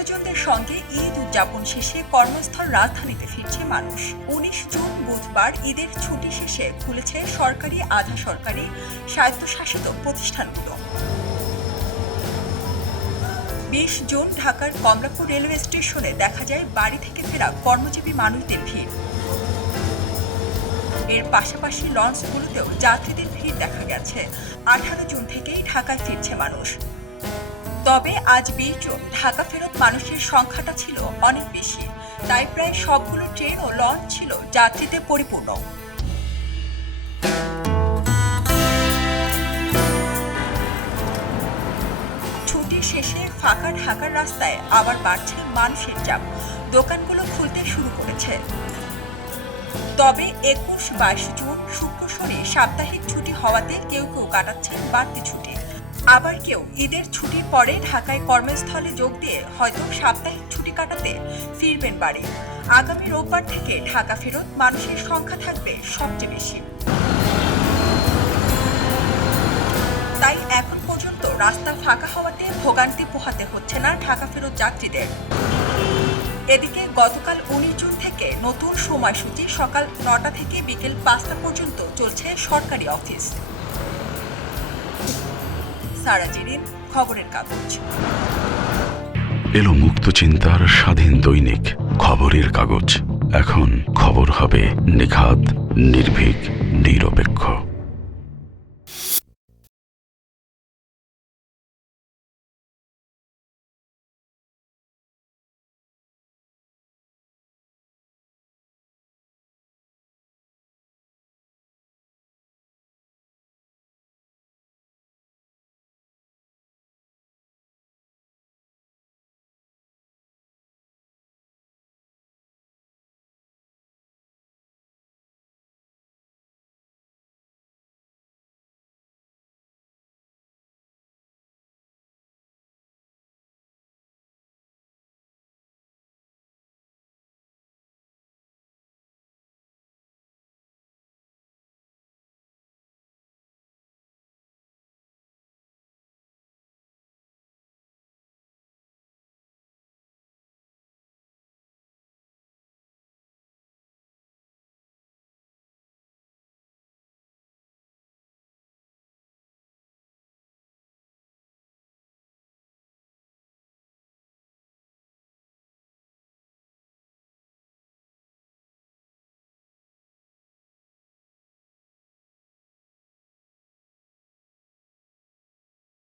প্রিয়জনদের সঙ্গে ঈদ উদযাপন শেষে কর্মস্থল রাজধানীতে ফিরছে মানুষ। ১৯ জুন বুধবার ঈদের ছুটি শেষে খুলেছে সরকারি, আধা সরকারি, স্বায়ত্তশাসিত প্রতিষ্ঠানগুলো। ২০ জুন ঢাকার কমলাপুর রেলওয়ে স্টেশনে দেখা যায় বাড়ি থেকে ফেরা কর্মজীবী মানুষদের ভিড়। এর পাশাপাশি লঞ্চগুলোতেও যাত্রীদের ভিড় দেখা গেছে। ১৮ জুন থেকেই ঢাকায় ফিরছে মানুষ। তবে আজ ২০ জুন ঢাকা ফেরত মানুষের সংখ্যাটা ছিল অনেক বেশি, তাই প্রায় সবগুলো ট্রেন ও লঞ্চ ছিল যাত্রীতে পরিপূর্ণ। ছুটি শেষে ফাঁকা ঢাকার রাস্তায় আবার বাড়ছে মানুষের চাপ। দোকানগুলো খুলতে শুরু করেছে। তবে ২১-২২ জুন শুক্র শনি সাপ্তাহিক ছুটি হওয়াতে কেউ কেউ কাটাচ্ছেন বাড়তি ছুটি। আবার কেউ ঈদের ছুটির পরে ঢাকায় কর্মস্থলে যোগ দিয়ে হয়তো সাপ্তাহিক ছুটি কাটাতে ফিরবেন বাড়ি। আগামী রোববার থেকে ঢাকা ফেরত মানুষের সংখ্যা থাকবে সবচেয়ে বেশি। তাই এখন পর্যন্ত রাস্তা ফাঁকা হওয়াতে ভোগান্তি পোহাতে হচ্ছে না ঢাকা ফেরত যাত্রীদের। এদিকে গতকাল ১৯ জুন থেকে নতুন সময়সূচি সকাল ৯টা থেকে বিকেল ৫টা পর্যন্ত চলছে সরকারি অফিস। সারা জেরিন, খবরের কাগজ। এলো মুক্ত চিন্তার স্বাধীন দৈনিক খবরের কাগজ। এখন খবর হবে নিখাত, নির্ভীক, নিরপেক্ষ।